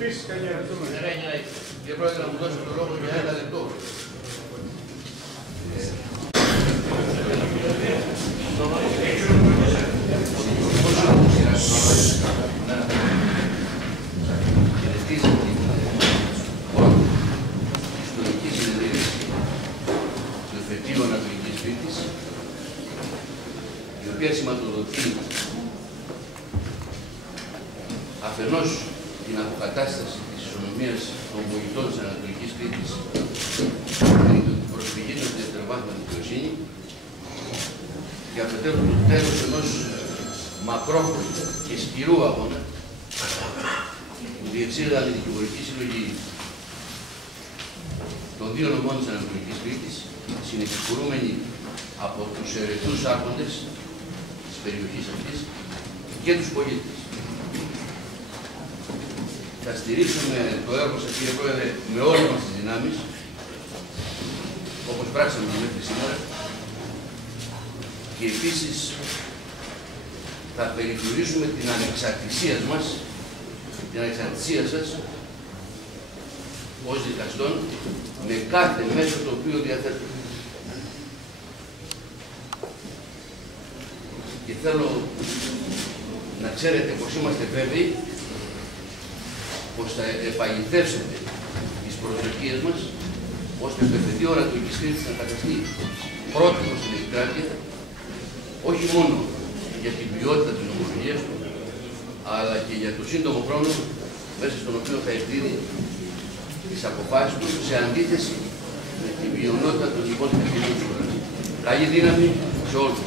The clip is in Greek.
Επίσης, Κύριε Πρόεδρε, να μου δώσετε το λόγο για 1 λεπτό. Χαιρετίζω την πρώτη ιστορική συνεδρίαση του Εφετείου Ανατολικής Κρήτης, η οποία σηματοδοτεί αφενός την αποκατάσταση της ισονομίας των πολιτών της Ανατολικής Κρήτης με την προσφυγή των διατρεβάτων δικαιοσύνη και αφετέρου το τέλος ενός μακρόχρονου και σκληρού αγώνα που διεξήγαγαν η δικηγορική συλλογή των δύο νομών της Ανατολικής Κρήτης, συνεπικουρούμενοι από τους ερετούς άρχοντες της περιοχής αυτής και τους πολίτες. Θα στηρίξουμε το έργο σας, κύριε Πρόεδρε, με όλες μας τις δυνάμεις, όπως πράξαμε μέχρι σήμερα, και επίσης θα περιφρουρήσουμε την ανεξαρτησία μας, την ανεξαρτησία σας ως δικαστών, με κάθε μέσο το οποίο διαθέτουμε. Και θέλω να ξέρετε πως είμαστε βέβαιοι πως θα επαληθεύσετε τις προσδοκίες μας, ώστε το Εφετείο Ανατολικής Κρήτης να καταστεί πρότυπο στην επικράτεια, όχι μόνο για την ποιότητα της νομολογίας του, αλλά και για το σύντομο χρόνο μέσα στον οποίο θα εκδίδει τις αποφάσεις του σε αντίθεση με την ποιότητα των υπόλοιπων κοινών. Καλή δύναμη σε όλους.